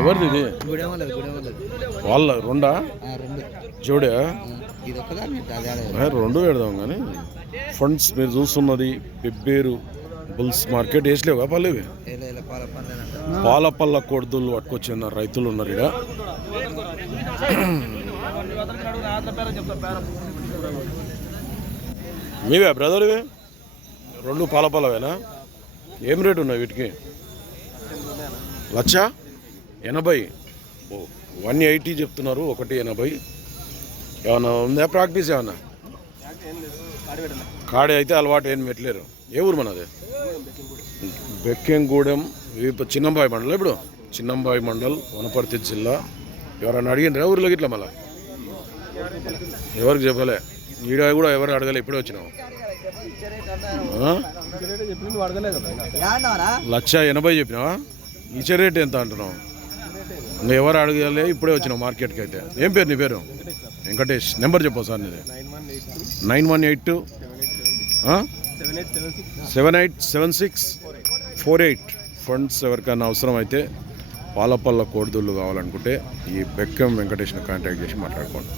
ఎవరిది ఇది? వాళ్ళ రెండా? జోడే? రెండు పెడదాం కానీ. ఫండ్స్ మీరు చూస్తున్నది పెబ్బేరు బుల్స్ మార్కెట్. వేసలేవుగా పల్లెవి? పాల పాలపల్ల కొడుదులు పట్టుకొచ్చిన రైతులు ఉన్నారు ఇక్కడ మీవే బ్రదర్ ఇవి రెండు పాలపల్లవేనా? ఏం రేటు ఉన్నాయి వీటికి? లక్ష ఎనభై. ఓ వన్ ఎయిటీ చెప్తున్నారు ఒకటి ఎనభై. ఏమన్నా ఉందా ప్రాక్టీస్ ఏమన్నా? కాడి అయితే అలవాటు ఏం పెట్టలేరు. ఏ ఊరు మనది? బెక్కెంగూడెం చిన్నంబాయి మండలం ఇప్పుడు. చిన్నంబాయి మండల్ వనపర్తి జిల్లా. ఎవరైనా అడిగినరా ఊర్లో ఇట్లా మళ్ళా? ఎవరికి చెప్పలే? ఈడ కూడా ఎవరు అడగలే ఇప్పుడే వచ్చినావు? లక్ష ఎనభై చెప్పినావా? ఇచ్చే రేట్ ఎంత అంటున్నావు? ఇంకా ఎవరు అడగలే? ఇప్పుడే వచ్చినావు మార్కెట్కి అయితే. ఏం పేరు నీ పేరు? వెంకటేష్. నెంబర్ చెప్పు సార్ నీది. Nine one eight two. Seven eight seven six four eight. Funds ఎవరికైనా అవసరం అయితే పాలపల్ల కోడిదుళ్ళు కావాలనుకుంటే ఈ బెక్కం వెంకటేష్ని కాంటాక్ట్ చేసి మాట్లాడుకోండి.